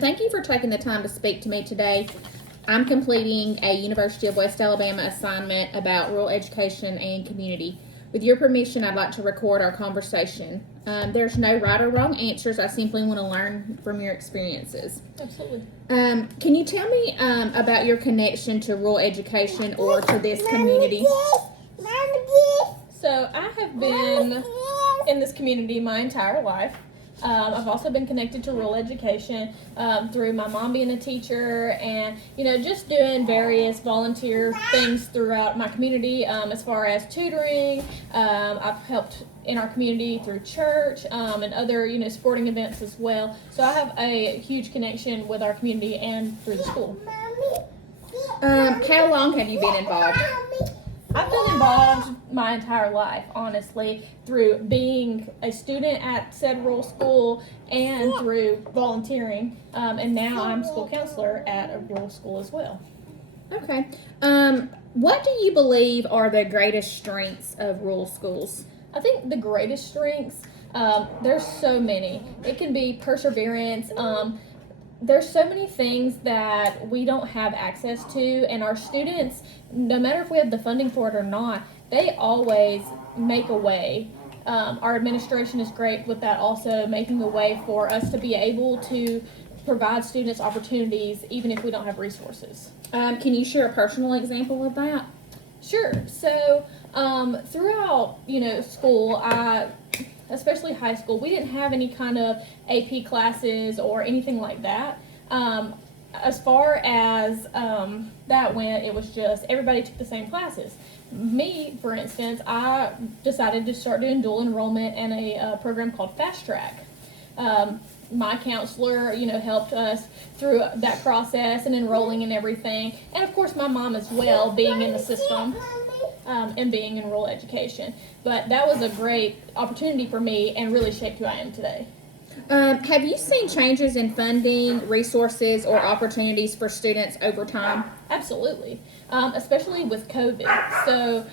Thank you for taking the time to speak to me today. I'm completing a University of West Alabama assignment about rural education and community. With your permission, I'd like to record our conversation. There's no right or wrong answers. I simply want to learn from your experiences. Absolutely. Can you tell me about your connection to rural education or to this community? So I have been in this community my entire life. I've also been connected to rural education through my mom being a teacher and, just doing various volunteer things throughout my community as far as tutoring. I've helped in our community through church and other, sporting events as well. So I have a huge connection with our community and through the school. How long have you been involved? I've been involved my entire life, honestly, through being a student at said rural school and through volunteering. And now I'm school counselor at a rural school as well. Okay. What do you believe are the greatest strengths of rural schools? I think the greatest strengths, there's so many. It can be perseverance. There's so many things that we don't have access to, and our students, no matter if we have the funding for it or not, they always make a way. Our administration is great with that, also making a way for us to be able to provide students opportunities even if we don't have resources. Can you share a personal example of that? Sure. So throughout school, especially high school, we didn't have any kind of AP classes or anything like that. As far as that went, it was just everybody took the same classes. Me, for instance, I decided to start doing dual enrollment in a program called Fast Track. My counselor, helped us through that process and enrolling and everything. And of course, my mom as well, being in the system. And being in rural education. But that was a great opportunity for me and really shaped who I am today. Have you seen changes in funding, resources, or opportunities for students over time? Absolutely, especially with COVID. So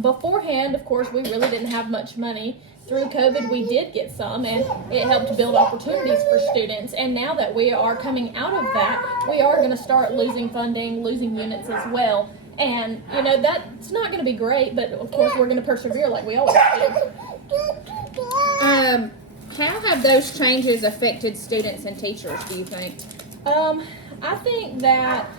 beforehand, of course, we really didn't have much money. Through COVID, we did get some, and it helped build opportunities for students. And now that we are coming out of that, we are going to start losing funding, losing units as well. And, that's not going to be great, but of course we're going to persevere like we always do. How have those changes affected students and teachers, do you think? I think that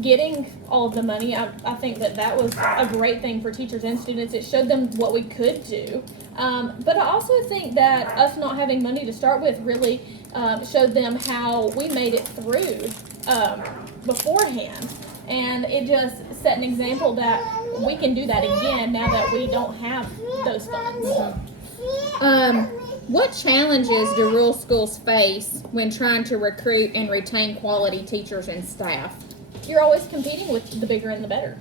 getting all of the money, I think that was a great thing for teachers and students. It showed them what we could do. But I also think that us not having money to start with really showed them how we made it through beforehand. And it just set an example that we can do that again now that we don't have those funds. What challenges do rural schools face when trying to recruit and retain quality teachers and staff? You're always competing with the bigger and the better.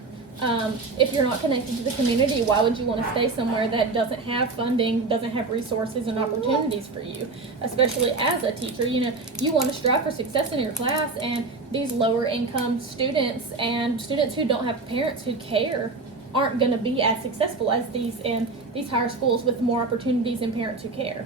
If you're not connected to the community, why would you want to stay somewhere that doesn't have funding, doesn't have resources and opportunities for you? Especially as a teacher, you want to strive for success in your class, and these lower income students and students who don't have parents who care aren't going to be as successful as these in these higher schools with more opportunities and parents who care.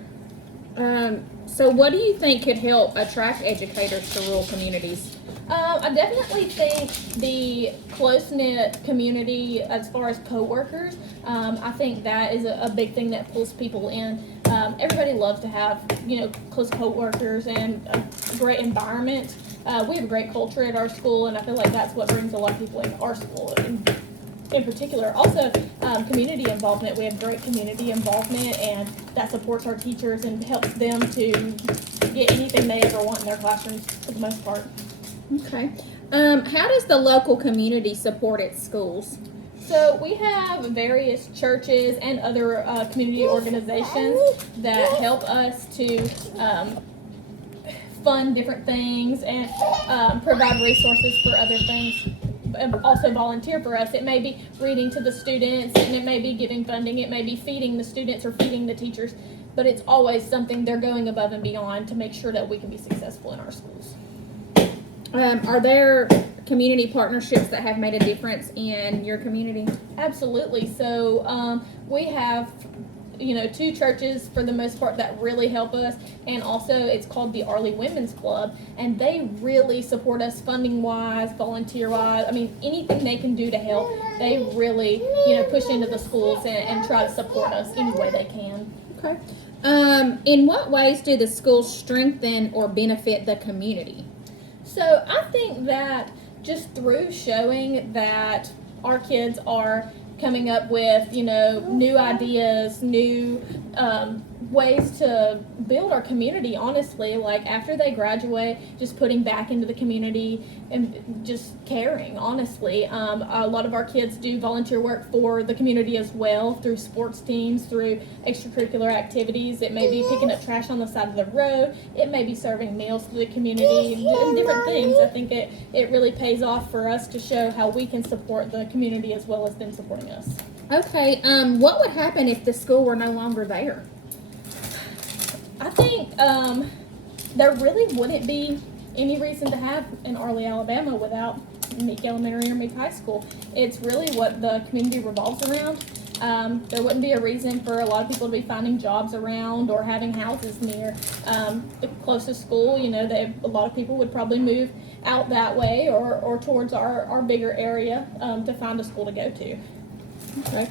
So what do you think could help attract educators to rural communities? I definitely think the close-knit community as far as co-workers, I think that is a big thing that pulls people in. Everybody loves to have, close co-workers and a great environment. We have a great culture at our school, and I feel like that's what brings a lot of people in our school in particular. Also, community involvement. We have great community involvement, and that supports our teachers and helps them to get anything they ever want in their classrooms for the most part. Okay. How does the local community support its schools? So we have various churches and other community organizations that help us to fund different things and provide resources for other things. Also volunteer for us. It may be reading to the students, and it may be giving funding, it may be feeding the students or feeding the teachers, but it's always something they're going above and beyond to make sure that we can be successful in our schools. Are there community partnerships that have made a difference in your community? Absolutely. So we have two churches for the most part that really help us, and also it's called the Arley Women's Club, and they really support us funding wise, volunteer wise. I mean, anything they can do to help, they really push into the schools and try to support us any way they can. Okay. In what ways do the schools strengthen or benefit the community? So I think that just through showing that our kids are coming up with, new ideas, new ways to build our community, honestly, like after they graduate, just putting back into the community and just caring, honestly. A lot of our kids do volunteer work for the community as well, through sports teams, through extracurricular activities. It may be picking up trash on the side of the road. It may be serving meals to the community and different things. I think it really pays off for us to show how we can support the community as well as them supporting us. Okay. What would happen if the school were no longer there? I think there really wouldn't be any reason to have an Arley, Alabama without Meek Elementary or Meek High School. It's really what the community revolves around. There wouldn't be a reason for a lot of people to be finding jobs around or having houses near the closest school. A lot of people would probably move out that way or towards our bigger area to find a school to go to. Okay.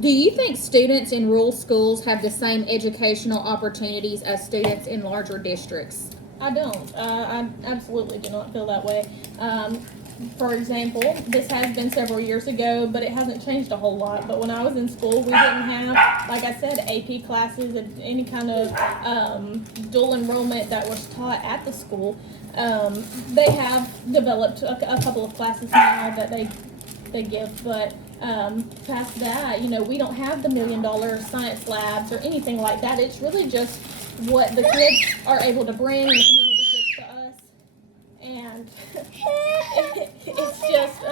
Do you think students in rural schools have the same educational opportunities as students in larger districts? I don't. I absolutely do not feel that way. For example, this has been several years ago, but it hasn't changed a whole lot. But when I was in school, we didn't have, like I said, AP classes and any kind of dual enrollment that was taught at the school. They have developed a couple of classes now that they give, but past that, we don't have the $1 million science labs or anything like that. It's really just what the kids are able to bring and the community gives to us. And it's just,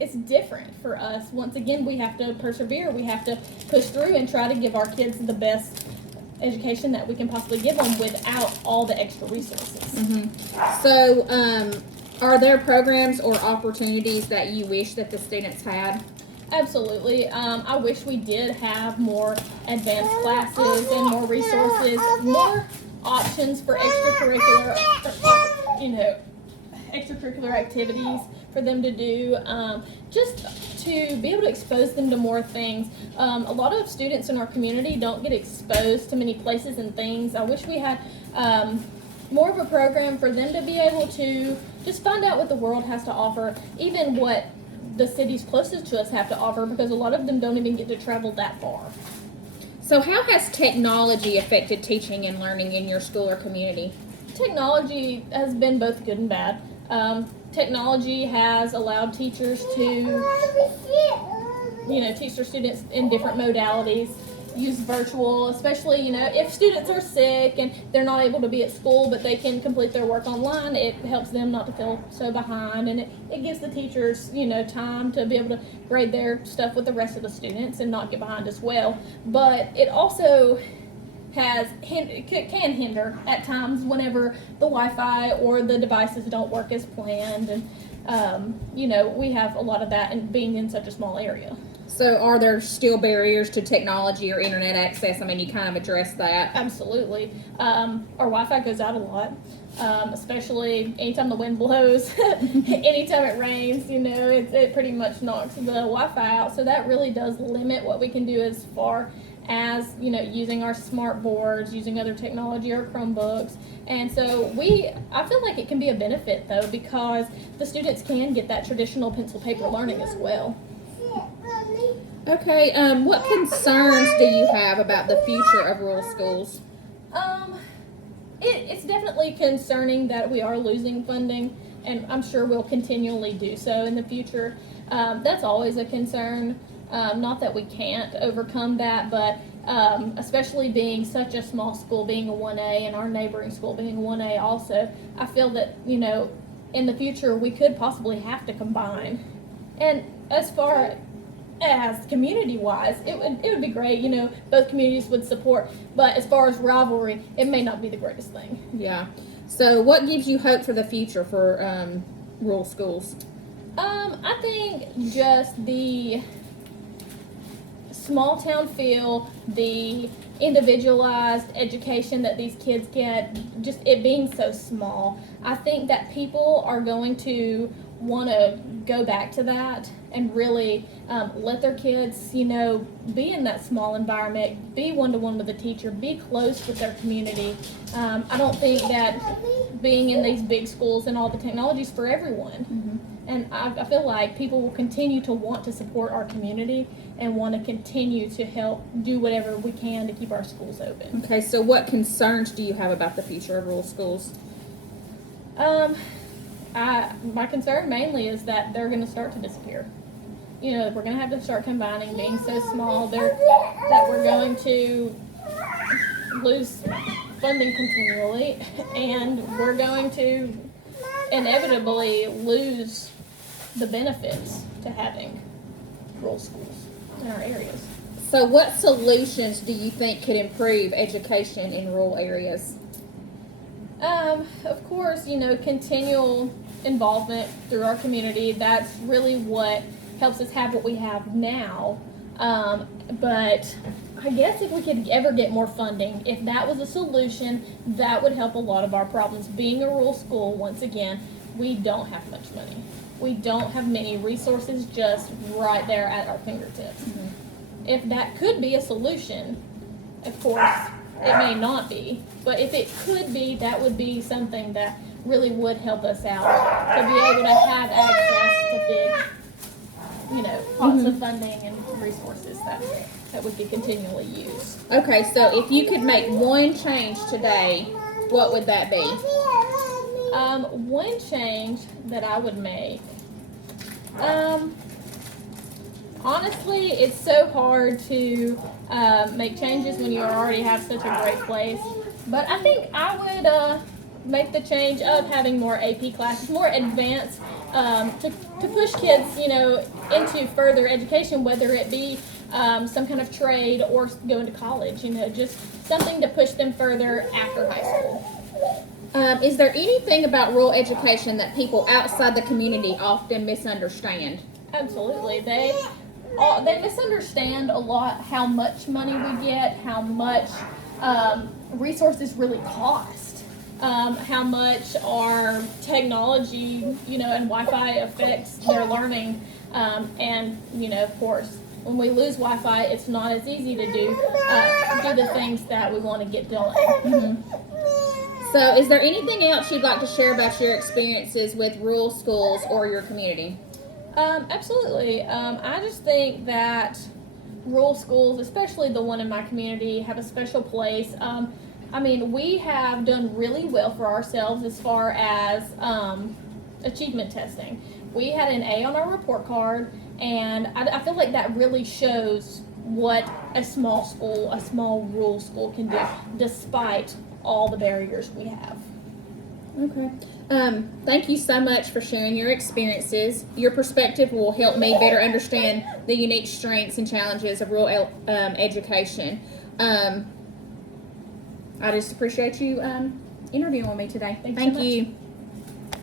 it's different for us. Once again, we have to persevere. We have to push through and try to give our kids the best education that we can possibly give them without all the extra resources. Mm-hmm. So, are there programs or opportunities that you wish that the students had? Absolutely. I wish we did have more advanced classes and more resources, more options for extracurricular activities for them to do, just to be able to expose them to more things. A lot of students in our community don't get exposed to many places and things. I wish we had more of a program for them to be able to just find out what the world has to offer, even what the cities closest to us have to offer, because a lot of them don't even get to travel that far. So how has technology affected teaching and learning in your school or community? Technology has been both good and bad. Technology has allowed teachers to, teach their students in different modalities, use virtual, especially, if students are sick and they're not able to be at school, but they can complete their work online. It helps them not to feel so behind, and it gives the teachers, time to be able to grade their stuff with the rest of the students and not get behind as well. But it also can hinder at times whenever the Wi-Fi or the devices don't work as planned, and we have a lot of that and being in such a small area. So are there still barriers to technology or internet access? I mean, you kind of addressed that. Absolutely. Our Wi-Fi goes out a lot, especially anytime the wind blows, anytime it rains, it pretty much knocks the Wi-Fi out. So that really does limit what we can do as far as, using our smart boards, using other technology or Chromebooks. And so I feel like it can be a benefit, though, because the students can get that traditional pencil paper learning as well. Okay, what concerns do you have about the future of rural schools? It's definitely concerning that we are losing funding, and I'm sure we'll continually do so in the future. That's always a concern. Not that we can't overcome that, but especially being such a small school, being a 1A, and our neighboring school being a 1A also, I feel that, in the future we could possibly have to combine. And as far as community-wise, it would be great, both communities would support, but as far as rivalry, it may not be the greatest thing. Yeah. So what gives you hope for the future for rural schools? I think just the small town feel, the individualized education that these kids get, just it being so small, I think that people are going to want to go back to that and really let their kids, you know, be in that small environment, be one-to-one with the teacher, be close with their community. I don't think that being in these big schools and all the technologies for everyone. Mm-hmm. And I feel like people will continue to want to support our community and want to continue to help do whatever we can to keep our schools open. Okay, so what concerns do you have about the future of rural schools? My concern mainly is that they're going to start to disappear. You know, we're going to have to start combining, being so small, that we're going to lose funding continually, and we're going to inevitably lose the benefits to having rural schools in our areas. So what solutions do you think could improve education in rural areas? Of course, you know, continual involvement through our community, that's really what helps us have what we have now. But I guess if we could ever get more funding, if that was a solution, that would help a lot of our problems. Being a rural school, once again, we don't have much money. We don't have many resources just right there at our fingertips. Mm-hmm. If that could be a solution, of course, it may not be, but if it could be, that would be something that really would help us out to be able to have access to big, you know, pots of funding and resources that we could continually use. Okay, so if you could make one change today, what would that be? One change that I would make, honestly, it's so hard to make changes when you already have such a great place. But I think I would make the change of having more AP classes, more advanced, to push kids, you know, into further education, whether it be some kind of trade or going to college, you know, just something to push them further after high school. Is there anything about rural education that people outside the community often misunderstand? Absolutely. They misunderstand a lot how much money we get, how much resources really cost, how much our technology, you know, and Wi-Fi affects their learning, and, you know, of course, when we lose Wi-Fi, it's not as easy to do the things that we want to get done. Mm-hmm. So is there anything else you'd like to share about your experiences with rural schools or your community? Absolutely. I just think that rural schools, especially the one in my community, have a special place. I mean, we have done really well for ourselves as far as achievement testing. We had an A on our report card, and I feel like that really shows what a small school, a small rural school can do, despite all the barriers we have. Okay. Thank you so much for sharing your experiences. Your perspective will help me better understand the unique strengths and challenges of rural education. I just appreciate you interviewing with me today. Thank you so much. you.